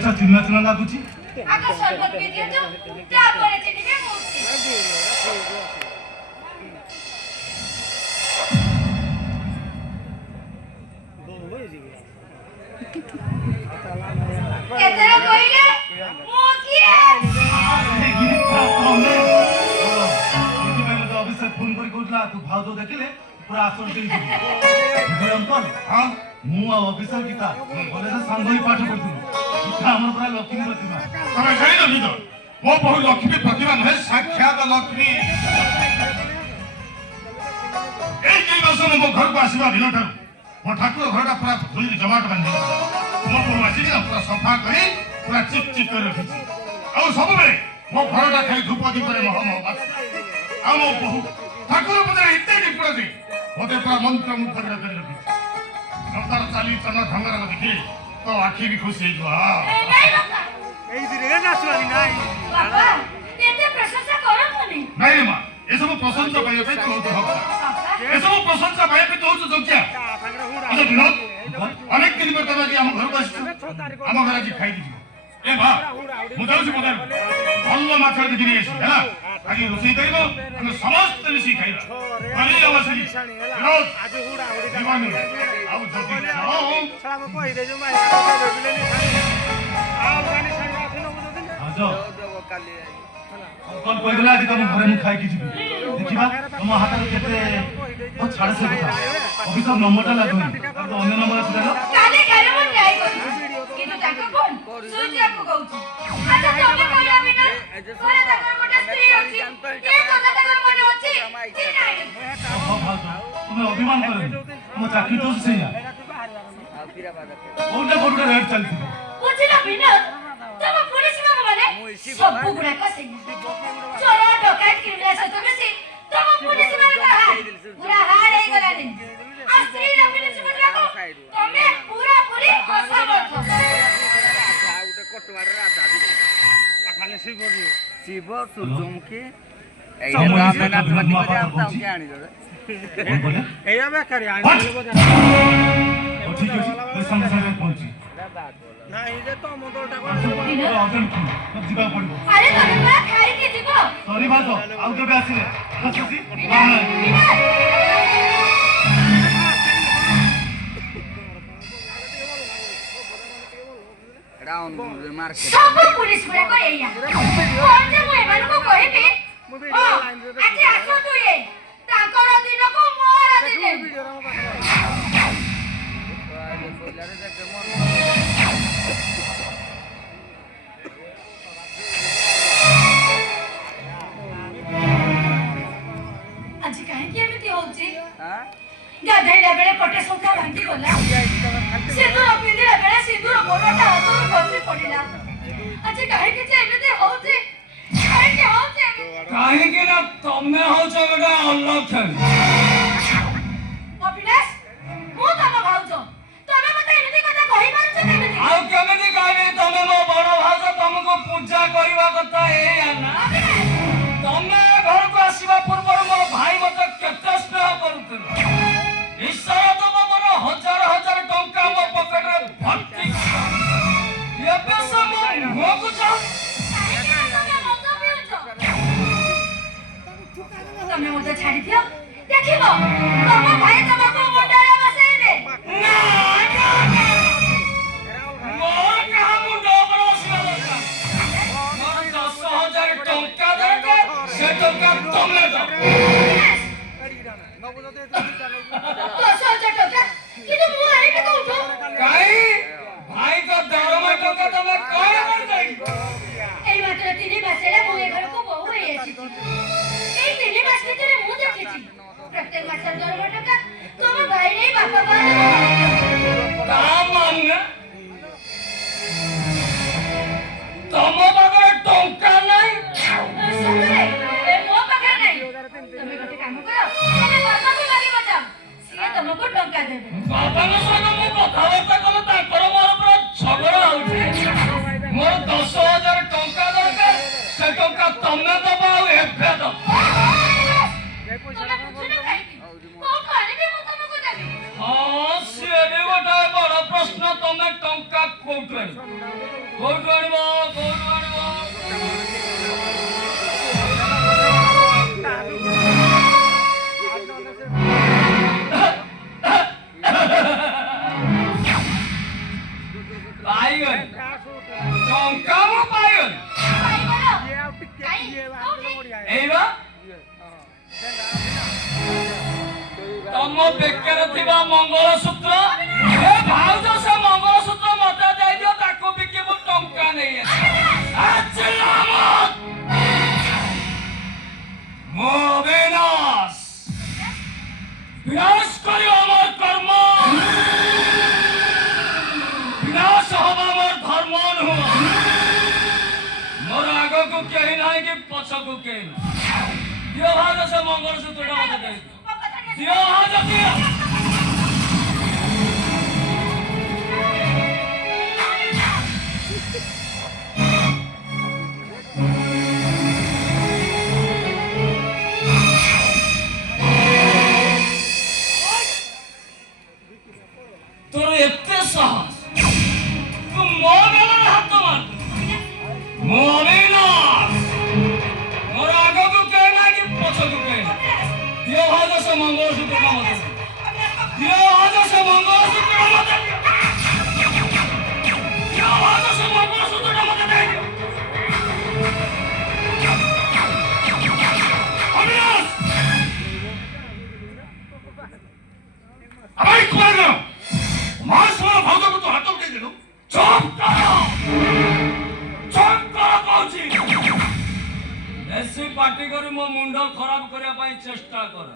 अच्छा चिन्ना चिन्ना लागुची आगे सरबत पी दियो तो तापर चिन्नी मूर्ति केतरा कोइले मो किए ऑफिसर फोन कर कोटला तू भाव तो देखले पूरा आसन दे अंकल हां मु ऑफिसर किता कॉलेज संग ही पाठ करथु हमर पूरा लक्ष्मी प्रतिमा तमे जानि न निद मो बहु लक्ष्मी प्रतिमा नहे साक्षात लक्ष्मी ए के बसनो मो घर को आसीबा दिन ठार मो ठाकुर घरटा पूरा धुली जमाट बांधि मो बहु आसी ना पूरा सफा करी पूरा चिक चिक कर रखिछि आ सब बेले मो घरटा खाली धूप दीप रे मह मह बात आ मो बहु ठाकुर पूजा इत्ते निपुण जे मते पूरा मंत्र मुग्ध कर रखिछि नमतार चाली चना ढंगर देखि तो आखि भी खुश हे जो नहीं बाबा এই দিরে নাচवाली নাই बाबा एते प्रशंसा करो तनी नहीं रे मां ए सब प्रशंसा पाए पे तो हक ए सब प्रशंसा पाए पे तो जोग्य अच्छा विनोद अनेक दिन पर तबे हम घर को आसी हम घर आज खाई दी ए बा मुझे से बदल भल्लो माछर देखि नहीं आसी है आज रोसई करिबो हम समस्त मिसी खाइबा अली अवसरी विनोद आज हुडा हुडी दीवानी आउ जल्दी जाओ छला म कहि दे जो माइ बेबिले नि आउ गानी छाडी आथिन बुझदिन आजो अंकल कहला आज तुम घरे मु खाई की जीबी देखिबा तुम हाथ में केते ओ छाड़ से কথা ऑफिसर नंबरटा लागुनी और तो अन्य नंबर আছে না काले घरे मु ट्राई करू किंतु ताको फोन सुजी आपको कहू अच्छा तमे कहला बिना घरे ताकर गोटे स्त्री अछि के কথা ताकर मने अछि कि नाही तुम्हें अभिमान करे तुम चाकरी तो से या ओटा कोटा रेट चलती बुझिला बिना तम पुलिस बाबू माने सब गुड़ा का से चोर डकैत किरले से तमे से तम पुलिस माने का पूरा हार हे गला ने अस्त्री रबिने से बदला को तमे पूरा पूरी असमर्थ ଗୋଟେ କଟୱାଡ ରାଧା ଦି ଖାଲି ଶିବ ସୂର୍ଯ୍ୟମୁଖୀ ଏଇଟା ଆମେ ନାଚବାଟି କରି ଆମ ତାଙ୍କୁ ଆଣି ଦେବେ ଏଇଆ ବେକାରୀ ଆଣି ଦେବେ ओ ठीक है मैं संग संग पहुंची ନାଇଁ ଯେ ତମ ଦଳଟା କଣ अर्जेंट जीवा पड़ो अरे तमे पूरा खाई के जीवो सॉरी बातो आउ केबे आसीले खुशी राउंड मार्केट सब पुलिस गुड़ा को एया कोन जे मु एमान को कहिबे आज आसो तू ये ताकर दिन को मोर दिने आज काहे के एमिति होची हां गाधैला बेले पटे संख्या भांगी गला सिंदूर पिंदिला बेले सिंदूर बोलटा हातରୁ ଖସି ପଡିଲା आज काहे के एमिति होची काहे के होची କାହିଁକି ନା ତମେ ହଉଛ ଗୋଟେ ଅଲକ୍ଷଣୀ ଅବିନାଶ ମୁଁ ତମ ଭାଉଜ ତମେ ମତେ ଏମିତି କଥା କହି ପାରୁଛ କେମିତି ଆଉ କେମିତି କହିବି ତମେ ମୋ ବଡ ଭାଉଜ ତମକୁ ପୂଜା କରିବା କଥା ଏଇଆ ନା ତମେ ଘରକୁ ଆସିବା ପୂର୍ବରୁ ମୋର ଭାଇ ମତେ କେତେ ସ୍ନେହ କରୁଥିଲା ଈଶ୍ୱର ତମ ମୋର ହଜାର ହଜାର ଟଙ୍କା ମୋ ପକେଟରେ ଭର୍ତ୍ତି ଏବେ ସେ ମୋ ମୁହଁକୁ ଯାଉ ତମେ ମତେ ଛାଡି ଦିଅ ଦେଖିବ ତମ ଭାଇ ତମକୁ ମୁଣ୍ଡରେ ବସେଇବେ ମୋର କାହା ମୁଣ୍ଡ ଉପରେ ବସିବା ଦରକାର ମୋର 10,000 ଟଙ୍କା ଦରକାର ସେ ଟଙ୍କା ତମେ ଦବ 10,000 ଟଙ୍କା କିନ୍ତୁ ମୁଁ ଆଣିବି କୋଉଠୁ କାଇଁ ଭାଇଙ୍କ ଦରମା ଟଙ୍କା ତମେ କଣ କରିଦେଇ ଏଇ ମାତ୍ର 3 ମାସରେ ମୁଁ ଏ ଘରକୁ ବୋହୂ ହେଇ ଆସିଛି ଏଇ 3 ମାସ ଭିତରେ ମୁଁ ଦେଖିଛି ପ୍ରତ୍ୟେକ ମାସ ଦରମା ଟଙ୍କା ତମ ଭାଇ ନେଇ ବାପା ମା ତା ମାନେ ତମ ପାଖରେ ଟଙ୍କା ନାହିଁ ସତରେ ଏ ମୋ ପାଖରେ ନାହିଁ ତମେ ଗୋଟେ କାମ କର ତମେ ବାପାକୁ ମାଗିବ ଯାଅ ସିଏ ତମକୁ ଟଙ୍କା ଦେବେ ବାବାଙ୍କ ସହିତ ମୁଁ କଥାବାର୍ତ୍ତା କଲେ ତାଙ୍କର ମୋର ପୁରା ଝଗଡା ହଉଛି ମୋର 10,000 ଟଙ୍କା ଦରକାର ସେ ଟଙ୍କା ତମେ ଦବ ଆଉ ଏବେ ଦବ ତମେ ବୁଝୁନ କାହିଁକି କୋଉଠୁ ଆଣିବି ମୁଁ ତମକୁ ଦେବି ହଁ ସିଏ ବି ଗୋଟେ ବଡ ପ୍ରଶ୍ନ ତମେ ଟଙ୍କା କୋଉଠୁ ଆଣିବ କୋଉଠୁ ଆଣିବ କୋଉଠୁ ଆଣିବ ପାଇଗଲି ଟଙ୍କା ମୁଁ ପାଇଗଲି ଏଇବା ତମ ବେକରେ ଥିବା ମଙ୍ଗଳସୂତ୍ର ଏ ଭାଉଜ ସେ ମଙ୍ଗଳସୂତ୍ର ମତେ ଦେଇଦିଅ ତାକୁ ବିକି ମୁଁ ଟଙ୍କା ନେଇ ଆସିବି ମୋ ବିନାଶ ବିନାଶ କରିବ আমার কর্ম বিনাশ হব আমার ধর্ম নুহ মোর আগକୁ কেହି ନାହିଁ କି ପଛକୁ କେହି ନାହିଁ ଦିଅ ଭାଉଜ ସେ ମଙ୍ଗଳସୂତ୍ରଟା ମତେ ଦେଇଦିଅ ଦିଅ ଭାଉଜ ଦିଅ তোর এতে সাহস তু ମୋ ଗାଲରେ ହାତ ମାର ମୋ ବିନାଶ ମୋର ଆଗକୁ କେହି ନାହିଁ କି ପଛକୁ କେହି ନାହିଁ ଦିଅ ଭାଉଜ ସେ ମଙ୍ଗଳସୂତ୍ରଟା ମତେ ଦିଅ ଭାଉଜ ସେ ମଙ୍ଗଳସୂତ୍ରଟା ମତେ ଦିଅ ଭାଉଜ ସେ ମଙ୍ଗଳସୂତ୍ରଟା ମତେ ଦେଇଦିଅ ଅବିନାଶ আবার কোন মাস মারা ভাউজকে তো হাত উঠে দিল চুপ করো চুপ করো কହୁଛି বেশি পার্টি କରି ମୋ ମୁଣ୍ଡ ଖରାପ କରିବା ପାଇଁ ଚେଷ୍ଟା କର